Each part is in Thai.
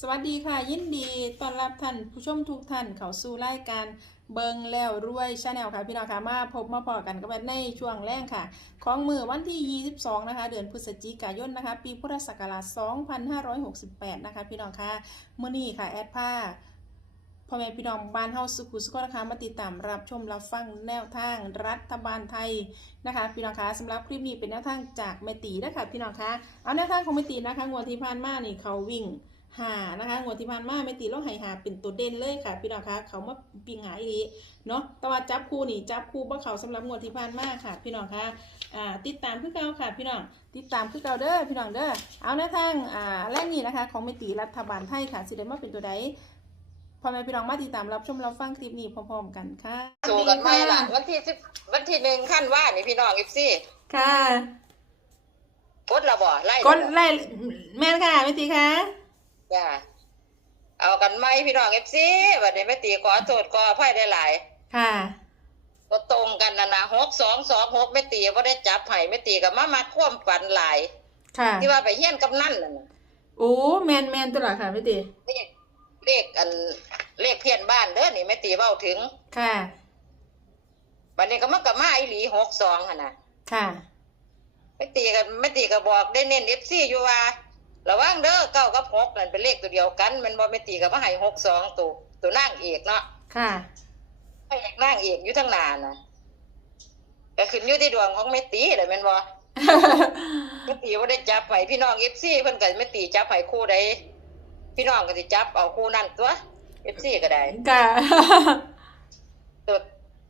สวัสดีค่ะ ยินดีต้อนรับท่านผู้ชมทุกท่านเข้าสู่รายการเบิงแล้วรวยชาแนลค่ะ พี่น้องค่ะมาพบมาพอกันกับในช่วงแรกค่ะ ของมือวันที่ 22 นะคะ เดือนพฤศจิกายนนะคะ ปีพุทธศักราช 2568 นะคะ พี่น้องค่ะมื้อนี้ค่ะ แอดผ้าพ่อแม่พี่น้องบ้านเฮาสุขุสุขนะคะมาติดตามรับชมรับฟังแนวทางรัฐบาลไทยนะคะ พี่น้องคะสำหรับคลิปนี้เป็นแนวทางจากแม่ตีนะคะพี่น้องคะเอาแนวทางของแม่ตีนะคะงวดที่ผ่านมานี่เขาวิ่ง หานะคะงวดที่ผ่านมาไม่ตีเราให้หาเป็นตัวเด่นเลยค่ะ พี่น้องคะเขามาปิงหาอีหลีเนาะแต่ว่าจับคู่นี่จับคู่บ่เขาสำหรับงวดที่ผ่านมาค่ะ พี่น้องคะอ่าติดตามคือเก่าค่ะ พี่น้องติดตามคือเก่าเด้อพี่น้องเด้อเอาแนวทางอ่าแรกนี้นะคะ ของไม่ตีรัฐบาลไทยค่ะสิได้มาเป็นตัวใดพ่อแม่พี่น้องมาติดตามรับชมรับฟังคลิปนี้พร้อมๆกันค่ะสู่กันไม่ล่ะสวัสดีวันที่สิบวันที่หนึ่งขั้นว่านี่พี่น้องเอฟซีค่ะกดละบ่ไล่กดไล่แม่นค่ะไม่ตีค่ะ จ้าเอากันไหมพี่น้องเอฟซีวันนี้ไม่ตีขอโทษขออภัยได้หลายค่ะก็ตรงกันนะนะหกสองสองหกไม่ตีว่าได้จับไห้ไม่ตีกับมามาคว่ำฝันหลาย ค่ะ ที่ว่าไปเฮี้ยนกับนั่นน่ะนะโอ้แมนแมนตัวละค่ะไม่ตีเลขเลขอันเลขเพี้ยนบ้านเด้อนี่ไม่ตีเบ้าถึง ค่ะวันนี้ก็มากับมาอีหลีหกสองหั่นน่ะค่ะไม่ตีกันไม่ตีก็บอกได้เน้นเอฟซีอยู่ว่า ระวังเด้อเก้ากับหกนั่นเป็นเลขตัวเดียวกัน มันบ่ไม่ตีกับว่าให้หกสองตัวตัวนั่งเอกเนาะค่ะให้เอกนั่งเอกอยู่ทั้งนานนะก็ขึ้นอยู่ที่ดวงของไม่ตีเลยแมันบ่ไม่ตีว่าได้จับไห้พี่น้องเอฟซีเพิ่นก็ไม่ตีจับไห้คู่ใดพี่น้องก็สิจับเอาคู่นั่นตัวเอฟซีก็ได้ค่ะตัว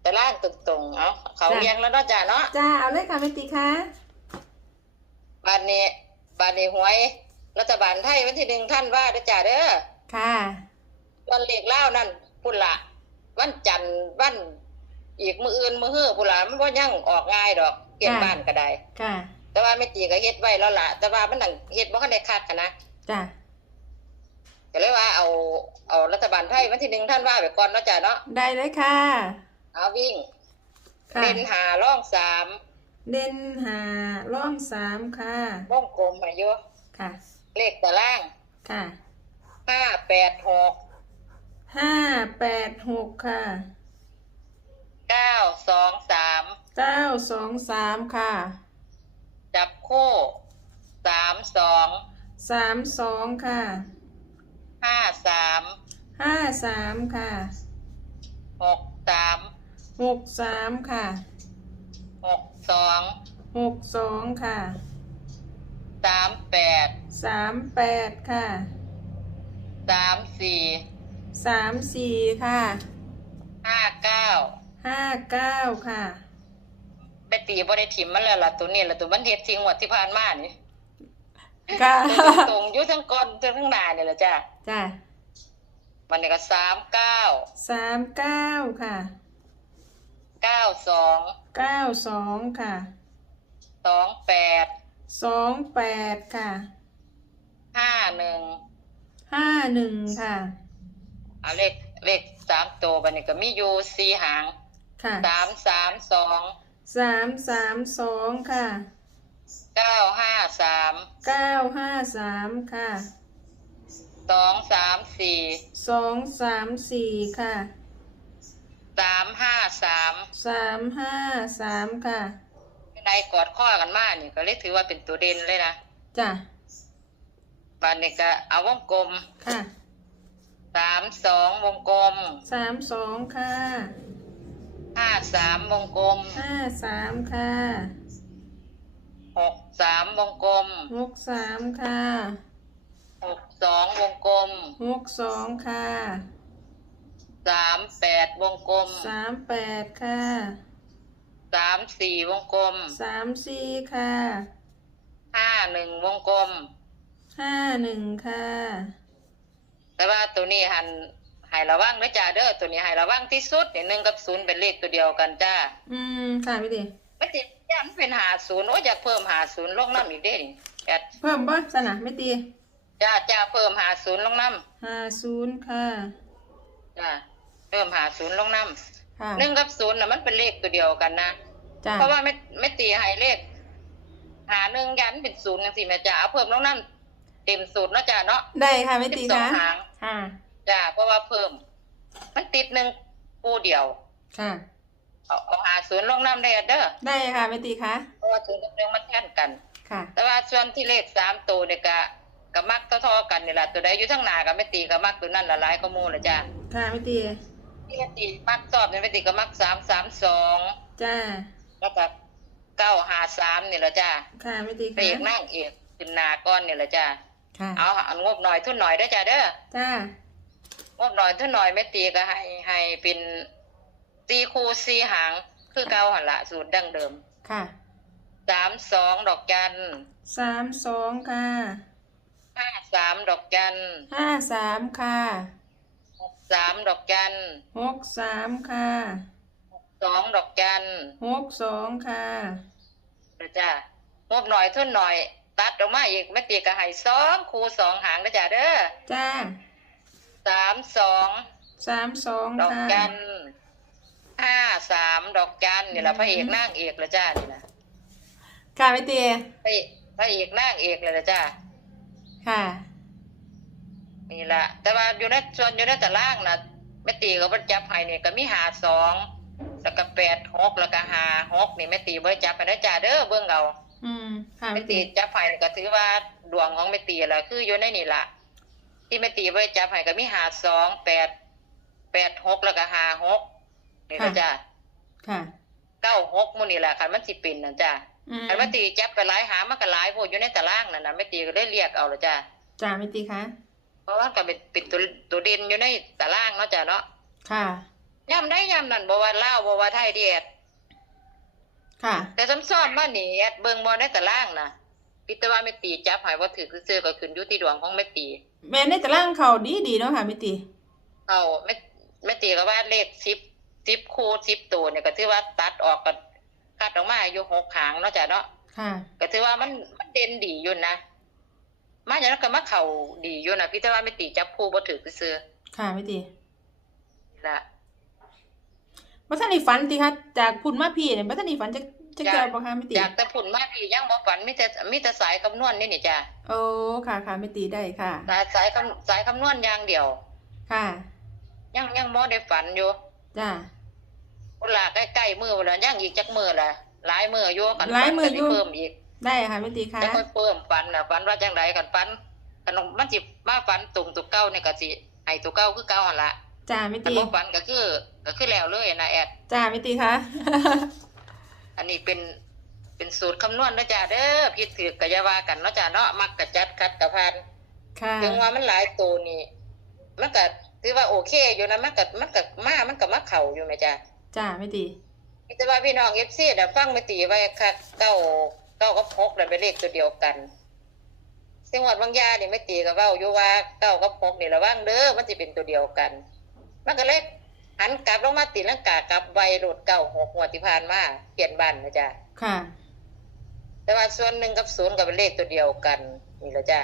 แต่ล่างตรงๆเอาเขาจ้ะเลี้ยงแล้วเนาะจ้าเนาะจ้าเอาเลยค่ะแม่ตีค่ะบานนี้บานนี้หวย รัฐบาลไทยวันที่หนึ่งท่านว่าเด้อจ้าเด้อค่ะวันเลขเล่าวนั่นพุ่นละวันจันทร์วันอีกมืออื่นมือเฮือพุ่นละมันว่ายังออกง่ายดอกเก็บจ้ะบ้านก็ได้ค่ะ แต่ว่าไม่ตีก็เฮ็ดไว้แล้วล่ะ แต่ว่ามันนั่งเฮ็ดบ่คันได้คักหั้นนะจ้าก็เลยว่าเอาเอารัฐบาลไทยวันที่หนึ่งท่านว่าไปก่อนเนาะจ้ะเนาะได้เลยค่ะ เอาวิ่งค่ะเล่นหาร่องสามเด่นหาร่องสามค่ะวงกลมให้อยู่ค่ะ เลขตารางค่ะห้าแปดหกห้าแปดหกค่ะเก้าสองสามเก้าสองสามค่ะจับคู่สามสองสามสองค่ะห้าสามห้าสามค่ะหกสามหกสามค่ะหกสองหกสองค่ะ สามแปดสามแปดค่ะ สามสี่สามสี่ค่ะห้าเก้าห้าเก้าค่ะ ไปตีบ่ได้ถิ่มมันแล้วล่ะตัวนี้ล่ะตัวมันเฮ็ดทิ้งหมดที่ผ่านมานี่ค่ะตรงอยู่ทั้งก้อนทั้งข้างหน้านี่แหละจ้ะจ้าวันนี้ก็สามเก้าสามเก้าค่ะเก้าสองเก้าสองค่ะสองแปด สองแปดค่ะห้าหนึ่งห้าหนึ่งค่ะ เอาเลขเลขสามตัวบันนี้ก็มีอยู่สี่หางค่ะสามสามสองสามสามสองค่ะเก้าห้าสามเก้าห้าสามค่ะสองสามสี่สองสามสี่ค่ะสามห้าสามสามห้าสามค่ะใน กอดข้อกันมานี่ก็เลยถือว่าเป็นตัวเด่นเลยนะจ้ะบันนี้ก็เอาวงกลมค่ะสามสองวงกลมสามสองค่ะห้าสามวงกลมห้าสามค่ะหกสามวงกลมหกสามค่ะหกสองวงกลมหกสองค่ะสามแปดวงกลมสามแปดค่ะ สามสี่วงกลมสามสี่ค่ะห้าหนึ่งวงกลมห้าหนึ่งค่ะ แต่ว่าตัวนี้หันให้ระวังนะจ้าเด้อตัวนี้ให้ระวังที่สุดเนี่ยหนึ่งกับศูนย์เป็นเลขตัวเดียวกันจ้าอืมค่ะพี่ดีไม่ติดยันเป็นหาศูนย์โอ้ยอยากเพิ่มหาศูนย์ลงน้ำอีกเด้นี่แอดเพิ่มบ่สนะไม่ตีจ้าจ้าเพิ่มหาศูนย์ลงน้ห้าศูนย์ค่ะำจ้าเพิ่มหาศูนย์ลงน้ ค่ะำหนึ่งกับศูนย์น่ะมันเป็นเลขตัวเดียวกันนะ จ้ะเพราะว่าไม่ไม่ตีให้เลข หาหนึ่งยันเป็นศูนย์จังสิแม่จ้าเอาเพิ่มลงน้เต็มสูตรเนาะจ้าเนาะได้ค่ะไม่สิตีบสองคะหางค่ะ จ้าเพราะว่าเพิ่ม มันติดหนึ่งคู่เดียว ค่ะ เอาเอาหาศูนย์ลงน้ำได้เด้อได้ค่ะไม่ตีคะเพราะว่าศูนย์กับหนึ่งมันแท่นกัน ค่ะ แต่ว่าส่วนที่เลขสามตัวเนี่ยก็ก็มักเท่าๆกันนี่แหละตัวใดอยู่ทั้งหน้าก็ไม่ตีก็มักตัวนั้นละหลายก็มูละจ้าค่ะไม่ตี ที่ไม่ตีมักสอบเนี่ยไม่ตีก็มักสามสามสองจ้าแล้วก็เก้าหาสามนี่แหละจ้าค่ะไม่ตีพระเอกคะนั่งเอกขึ้นหนาก้อนนี่แหละจ้าค่ะเอาอันงบหน่อยทุนหน่อยได้อจ้าเด้อจ้างบหน่อยทุนหน่อยไม่ตีก็ให้ให้เป็นตีคูซีหาง คือเก่าหันละสูตรดั้งเดิม ค่ะสามสองดอกจันสามสองค่ะห้าสามดอกจันห้าสามค่ะ สามดอกจันหกสามค่ะสองดอกจันหกสองค่ะเด้อจ้างบหน่อยทุนหน่อย ตัดออกมาอีกไม่ตีก็ให้สองคูสองหางนะจ้าเด้อจ้าสามสองสามสองดอกค่ะจันห้าสามดอกจันนี่แหละอืมพระเอกนางเอกละจ้านี่นะค่ะไม่ตีพระเอกพระเอกนางเอกเลยละจ้าค่ะ นี่ละแต่ว่าอยู่ในส่วนอยู่ในตารางนะแม่ตีก็บ่จับให้นี่ก็มีหาสองแล้วก็แปดหกแล้วก็หาหกนี่แม่ตีบ่ได้จับไปนะจ้าเด้อเบิ่งเอาอืมค่ะแม่ไม่ตีตีจับให้นี่ก็ถือว่าดวงของแม่ตีละคืออยู่ในนี่ละที่แม่ตีบ่ได้จับให้ก็มีหาสองแปดแปดหกแล้วก็หาหกนี่ละจ้าค่ะเก้าหกหมื้นี่แหละคันมันสิเป็นน่ะจ้าอืมคันแม่ตีจับไปหลายหามันก็หลายโพดอยู่ในตารางนั่นน่ะแม่ตีก็เลยเรียกเอาละจ้าจ้าไม่ตีคะ เพราะว่าก็เป็นเป็นตัวตัวเด่นอยู่ในตารางเนาะจ้าเนาะค่ะย่ำได้ย่ำนั่นบ่ว่าลาวบ่ว่าไทยเดียดค่ะ แต่ซ้ำซ้อนมานี่แอดเบิ่งบ่ได้ตารางนะพิจารณาแม่ตีจับให้ว่าถือซื่อๆก็ขึ้นอยู่ที่ดวงของแม่ตีแม่ในตารางเขาดีดีๆเนาะค่ะไม่ตีเอาแม่แม่ตีก็ว่าเลข10 10คู่10ตัวเนี่ยก็ถือว่าตัดออกก็คัดออกมาอยู่หกหางเนาะจ้ะเนาะค่ะ ก็ถือว่ามันมันเด่นดีอยู่นะ มาอย่างนั้นก็มาเข้าดีอยู่นะพิจารณาแม่ตีจับคู่บ่ถือซื่อค่ะไม่ตีๆล่ะบัท่านนี่ฝันตีคะจากพุ่นมาพี่เนี่ยบัท่านนี่ฝันจะจะจ้ะเกี่ยวบ่คะไม่ตีจากแต่ผุนมาพี่ยังบ่ฝันมีแต่มีแต่สายคำนวณนี่นี่จ้ะโอ้ค่ะค่ะไม่ตีได้ค่ะสายสายคำสายคำนวณอย่างเดียว ค่ะ ยังยังบ่ได้ฝันอยู่จ้าพุ่นละใกล้ๆมือพุ่นละยังอีกจักมือละหลายมืออยู่กันหลายมื้ออยู่ฝันก็สิเพิ่มอีก ได้ค่ะไม่ตีค่ะจะค่อยเพิ่มฝันน่ะฝันว่าจังไดกันฝันขนมมันสิมาฝันตุ่มตุกเก้านี่ก็สิให้ตุกเก้าคือเก้าหั่นละจ้าไม่คันตีบ่ฝันก็คือ ก็คือแล้วเลยนะแอดจ้าไม่ตีค่ะอันนี้เป็นเป็นสูตรคำนวณนะจ้ะเด้อผิดถูกก็อย่าว่ากันเนาะจ้ะเนาะมักกะจัดคัดกะพานค่ะถึงว่ามันหลายตัวนี่มันก็ถือว่าโอเคอยู่นะมันก็มันก็มามันก็มาเข่าอยู่ไหมจ๊ะจ้าไม่ตีแต่ว่าพี่น้องเอฟซีเดี๋ยวฟังไม่ตีไว้ค่ะเก้า เก้ากับหกเลยเป็นเลขตัวเดียวกันซึ่งวัดบางยานี่ไม่ตีกับว่าอยู่ว่าเก้ากับหกนี่ระวังเด้อมันจะเป็นตัวเดียวกัน มันก็เลยหันกลับลงมาตีลังกากลับไวรถเก้าหกหัวดที่ผ่านมาเปลี่ยนบ้านนะจ๊ะค่ะ แต่ว่าส่วนหนึ่งกับศูนย์ก็เป็นเลขตัวเดียวกันนี่แหละจ้ะ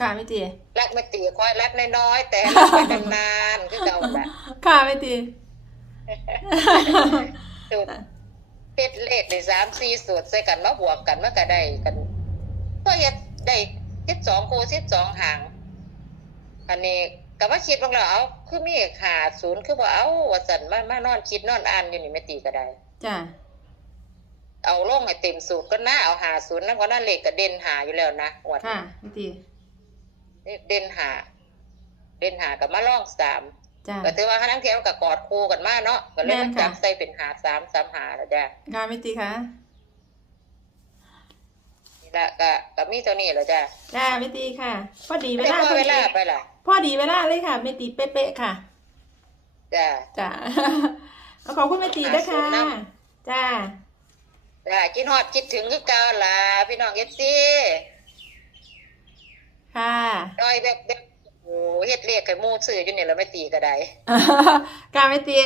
ค่ะไม่ตีรักไม่ตีคอยรักน้อยๆแต่รักไปนานๆคือเก่าแหละค่ะไม่ตีสูต รเป็ดเลขได้สามสี่สูตรใส่กันมาบวกกันมันก็ได้กันก็เฮ็ดได้สิบสองคูสิบสองหางอันนี้ก็ว่าคิดบางแล้วเอาคือมีขาศูนย์คือบ่เอาว่าสันมามานอนคิดนอนอ่านอยู่นี่ไม่ตีก็ได้จ้าเอาลงให้เต็มสูตรก็น่าเอาหาศูนย์นั่นก็น่าเลขก็เด่นหาอยู่แล้วนะหวดค่ะไม่ตีเด่นหา เด่นหากับมาล่องสาม จ้าก็ถือว่าทั้งเทียมกับกอดคู่กันมาเนาะก็เลยแม่มันนค่ะ จับใส่เป็นหาสามสามหาแล้วจ้ะค่ะไม่ตีค่ะนี่ละก็ก็มีตัวนี้แหล้วจ้ะจ้าไม่ตีค่ะ พอดีเวไม่ลาพอพอเวดีลาไปล่ะพอดีเวลาเลยค่ะไม่ตีเป๊ะๆค่ะ จ้ะ จ้า ขอบคุณแม่ตีด้วยค่ะขอบคุณนะจ้า จ้ะคิดฮอดคิดถึงคือเก่าล่ะพี่น้องเอฟซีค่ะ ดอยแบบแบบ โอ้เฮ็ดเรียกไข่มูซื้ออยู่นี่แล้วไม่ตีก็ได้การไม่ตี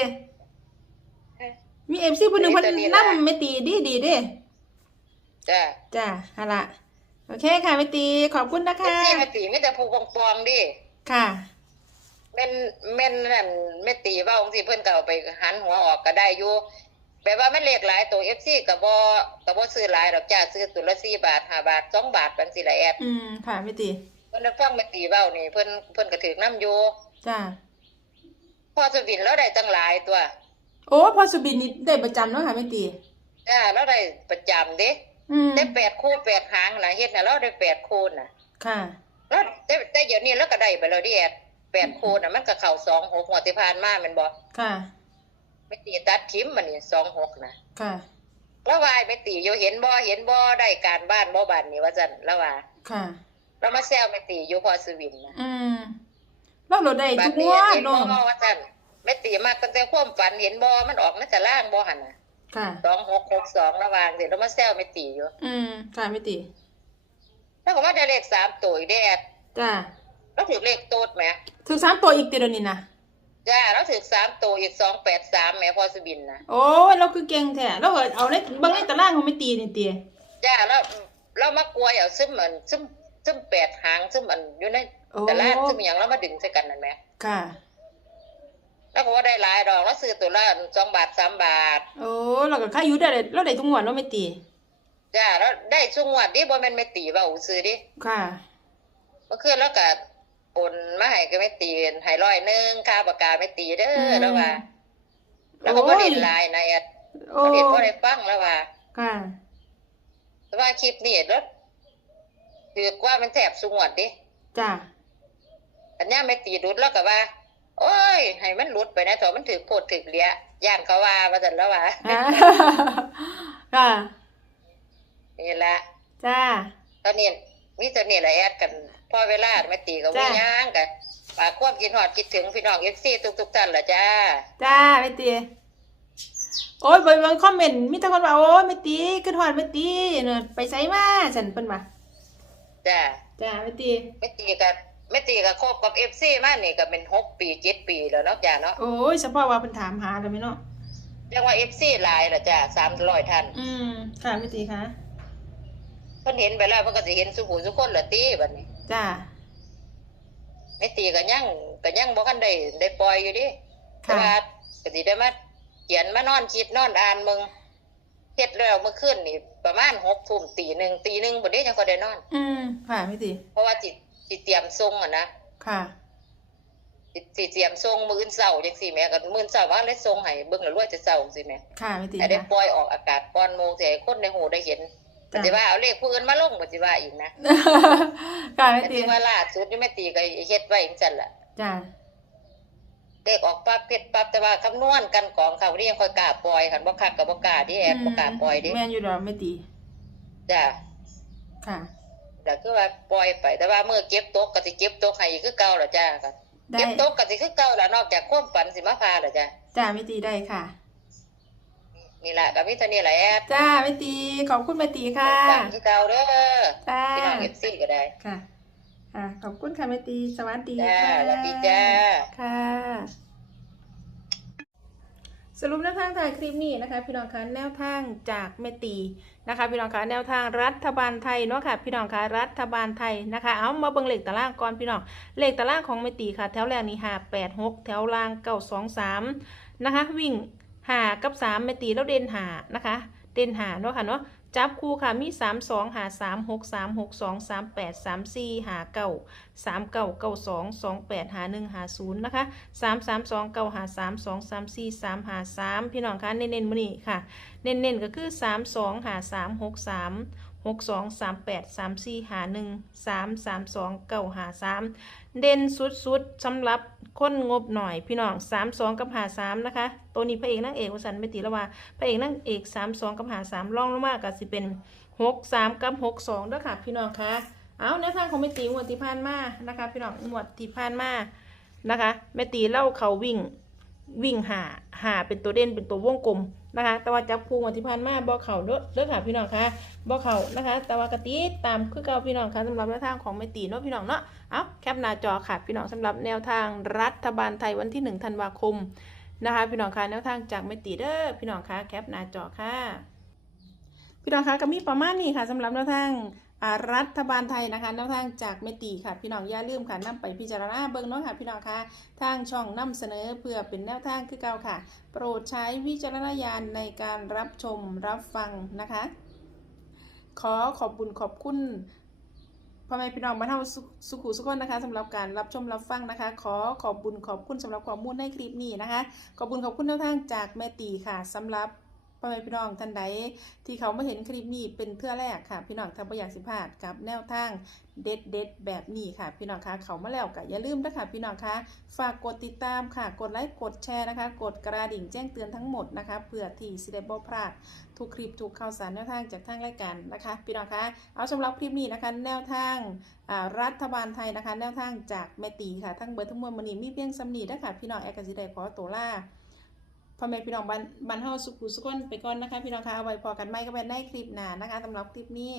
มีเอฟซีผู้หนึ่งมีคนตัวนี้นะนั่งไม่ตีดีดีๆเด้จ้ะจ้าฮะละโอเคค่ะไม่ตีขอบคุณนะเอฟคะซีไม่ตีไม่แต่ผู้ปองๆดิค่ะแม่นแม่นนั่นไม่ตีว่าองค์สิเพิ่นก็เอาไปหันหัวออกก็ได้อยู่แปลว่ามันเลขหลายตัว FC ก็บ่ก็บ่ซื้อหลายดอกจ้าซื้อตัวละ4บาท5บาท2บาทจังซี่ล่ะแอดอืมค่ะแม่ตีเพิ่นได้ฟังแม่ตีเว้านี่ เพิ่นเพิ่นก็ถือนํอยู่จ้าพอสวินแล้วได้ตั้งหลายตัวโอ้พอสุบินนี่ได้ประจำเนาะค่ะแม่ตีจ้าแล้วได้ประจำเด้อืมได้แปดคู่แปดหางน่ะเฮ็ดน่ะเราได้แปดคู่น่ะค่ะแล้วแต่แต่เดี๋ยวนี้แล้วก็ได้ไปแล้วดิแอดแปดคู่น่ะมันก็เข้าสองหกหัวดที่ผ่านมาแม่นบ่ค่ะไม่ตีตัดทิมมันนี่สองหกน่ะ ค่ะแล้ววายไม่ตีอยู่เห็นบ่เห็นบ่ได้การบ้านบ่บ้านนี่ว่าซั่นแล้วว่าค่ะ แล้วมาแซวไม่ตีอยู่พอสวินนะอืมเราโหลดได้บัทุดกงนี้วดเห็นบ่เนาะว่าซั่นไม่ตีมากตั้งแต่ความฝันเห็นบ่มันออกมาจากล่างบ่หั่นน่ะค่ะสองหกหกสองระหว่างเดี๋ยวเรามาแซวไม่ตีอยู่ อืมค่ะแม่ตีแล้วก็ว่าได้เลขสามตัวอีกได้แอดจ้าแล้วถือเลขโต๊ดไหมถึงสามตัวอีกตีเดียวนี้นะจ้าแล้วถือสามตัวอีกสองแปดสามแหม่พอสบินนะโอ้ยเราคือเก่งแท้เราก็เอาในเบิ่งในตารางของแม่ตีนี่ตีจ้าแล้วเรามากลัวเอาซึมเหมือนซึม ซึมแปดหางซึมอันอยู่ในโอ้แต่ละซึมอย่างเรามาดึงใส่กันนั่นไหมค่ะ แล้วก็ว่าได้หลายดอกแล้วซื้อตัวละสองบาทสามบาท โอ้เราก็ค่าอยู่ได้เลยเราได้ทุกงวดเนาะแม่ตีจ้าแล้วได้ช่วงวัดดิบ่แม่นไม่ตีเบาซื้อดิค่ะเมื่อคืนแล้วก็โอนมาให้ก็ไม่ตีให้ร้อยหนึงค่าปากกาไม่ตีเด้อือมแล้วว่าแล้วก็บ่เล่นหลายนะแอดโอ้บ่เล่นบ่ได้ฟังแล้วว่าค่ะแต่ว่าคลิปนี้รถ ถือว่ามันแทบสุงวดดิจ้าอันเนี้ยไม่ตีรุดแล้วก็ว่า โอ้ย ให้มันรุดไปนะเถอะมันถือโคตรถือเลี้ยย่านเขาว่าว่าจันแล้วว่าอ่าค่ะนี่ละจ้าตอนนี้มีตัวนี้แหละแอดกันพอเวลาไม่ตีก็จ้ะวิ่งย่างกันฝากความกินหอดคิดถึงพี่น้องเอฟซีทุกๆท่านละจ้า จ้าแม่ตีโอ้ยเบิ่งคอมเมนต์มีแต่คนว่าโอ้ยแม่ตีขึ้นฮอดแม่ตีเนอะไปไสมาฉันเพิ่นว่า จ้าจ้าแม่ตีไม่ตีกันไม่ตีกับคบกับเอฟซีมานี่ก็เป็นหกปีเจ็ดปีแล้วเนาะจ้าเนาะโอ้ยเฉพาะว่าเพิ่นถามหาแล้วแม่เนาะเรียกว่าเอฟซีหลายละจ้าสามร้อยท่านอืมค่ะแม่ตีค่ะเพิ่นเห็นไปแล้วเพิ่นก็จะเห็นสุผูสุคนละตีบัดนี้จ้าไม่ตีก็ยังก็ยังบ่คันได้ได้ปล่อยอยู่ดิแต่ค่ะว่าก็สิได้มาเขียนมานอนคิดนอนอ่านมึง เฮ็ดแล้วเมื่อคืนนี่ประมาณ6ทุ่มตีหนึ่งตีหนึ่งบ่ได้จังก็ได้นอน อืมค่ะแม่ตีเพราะว่าสิสิเตรียมส่งอะนะ ค่ะสิสิเตรียมส่งมื้ออื่นเช้าจังซี่แหม่ก็มื้ออื่นเช้าว่าเลยส่งให้เบิ่งแล้วรวยจะเช้าจังซี่แหม่ค่ะแม่ตีให้ได้ค่ะปล่อยออกอากาศก่อนโมงสิให้คนในหูได้เห็นก็จ้ะสิว่าเอาเลขผู้อื่นมาลงก็สิว่าอีกนะค่ะแม่แต่ตีที่ว่าล่าสุดนี่แม่ตีก็เฮ็ดไว้จังซั่นล่ะจ้า เลขออกปั๊บเพชรปั๊บแต่ว่าคำนวณกันกองเขานี่ยังค่อยกล้าปล่อยคันบ่คักก็บ่กล้าดิแอบบ่กล้าปล่อยดิแม่นอยู่ดอกแม่ตีจ้ะค่ะแต่คือว่าปล่อยไป แต่ว่าเมื่อเก็บตกก็สิเก็บตกให้อีกคือเก่าล่ะจ้ะก็ได้เก็บตกก็สิคือเก่าล่ะนอกจากความฝันสิมาพาล่ะจ้ะจ้าแม่ตีได้ค่ะ นี่ล่ะก็มีเท่านี้แหละแอดจ้าแม่ตีขอบคุณแม่ตีค่ะ ฝันคือเก่าเด้อจ้าพี่น้อง FC ก็ได้ค่ะ ค่ะขอบคุณค่ะแม่ตีสวัสดีจ้าค่ะสวัสดีจ้า ค่ะ สรุปแนวทางถ่ายคลิปนี้นะคะ พี่น้องคะแนวทางจากแม่ตีนะคะ พี่น้องคะแนวทางรัฐบาลไทยเนาะค่ะพี่น้องคะรัฐบาลไทยนะคะ เอามาเบิ่งเลขตารางก่อนพี่น้องเลขตารางของแม่ตีค่ะ แถวแรกนี่ห้าแปดหกแถวล่างเก้าสองสามนะคะ วิ่งหากับสามแม่ตีแล้วเด่นหานะคะ เด่นหาเนาะค่ะเนาะ จับคู่ค่ะมีสามสองหาสามหกสามหกสองสามแปดสามสี่หาเก้าสามเก้าเก้าสองสองแปดหาหนึ่งหาศูนย์นะคะสามสามสองเก้าหาสามสองสามสี่สามหาสามพี่น้องคะเน้นๆมือนี้ค่ะ เน้นๆก็คือสามสองหาสามหกสาม หกสองสามแปดสามสี่หาหนึ่งสามสามสองเก้าหาสามเด่นสุดๆสำหรับคนงบหน่อยพี่น้องสามสองกับหาสามนะคะ ตัวนี้พระเอกนางเอกวสันไม่ตีละว่าพระเอกนางเอกสามสองกับหาสามล่องลงมากก็สิเป็นหกสามกับหกสองด้วยค่ะ พี่น้องคะเอาแนทางของแม่ตีงวดที่ผ่านมานะคะ พี่น้องงวดที่ผ่านมานะคะแม่ตีเล่าเขาวิ่ง วิ่งหาหาเป็นตัวเด่นเป็นตัววงกลมนะคะ แต่ว่าจับคู่งวดที่ผ่านมาบ่เข่าเด้อเด้อค่ะพี่น้องคะบ่เข่านะคะ แต่ว่ากะติตามคือเก่าพี่น้องคะสำหรับแนวทางของแม่ตีเนาะพี่น้องเนาะเอาแคปหน้าจอค่ะพี่น้องสำหรับแนวทางรัฐบาลไทยวันที่หนึ่งธันวาคมนะคะ พี่น้องคะแนวทางจากเมติเดอร์พี่น้องคะแคปหน้าจอค่ะ พี่น้องคะก็มีประมาณนี้ค่ะสำหรับแนวทาง รัฐบาลไทยนะคะแนวทางจากเมตีค่ะ พี่น้องอย่าลืมค่ะนำไปพิจารณาเบิ่งเนาะค่ะ พี่น้องค่ะทางช่องนำเสนอเพื่อเป็นแนวทางคือเก่าค่ะ โปรดใช้วิจารณญาณในการรับชมรับฟังนะคะ ขอขอบบุญขอบคุณพ่อแม่พี่น้องบ้านเฮาสุขุสุขคนนะคะสำหรับการรับชมรับฟังนะคะ ขอขอบบุญขอบคุณสำหรับข้อมูลในคลิปนี้นะคะ ขอบบุญขอบคุณแนวทางจากแม่ตีค่ะสำหรับ อแม่พี่น้องท่านใดที่เขามาเห็นคลิปนี้เป็นเทื่อแรกค่ะ พี่น้องทำประหยัดสิพาดกับแนวทางเด็ดเด็ดแบบนี้ค่ะ พี่น้องคะเขามาแล้วก็อย่าลืมนะคะพี่น้องคะฝากกดติดตามค่ะ กดไลค์กดแชร์นะคะ กดกระดิ่งแจ้งเตือนทั้งหมดนะคะเพื่อที่สิได้บ่พลาดทุกคลิปทุกข่าวสารแนวทางจากทางรายการนะคะ พี่น้องคะเอาสำหรับคลิปนี้นะคะ แนวทางอ่ารัฐบาลไทยนะคะ แนวทางจากแม่ตีค่ะทั้งเบิร์ทั้งมวลมันนี้มีเพียงสำนีนะคะพี่น้องแอร์กสิได้ขอตัวล่า พ่อแม่พี่น้องบ้านบ้านเฮาสุขุสุขนไปก่อนนะคะ พี่น้องคะเอาไว้พอกันไม่ก็เป็นได้คลิปหน้านะคะสำหรับคลิปนี้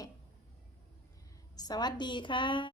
สวัสดีค่ะ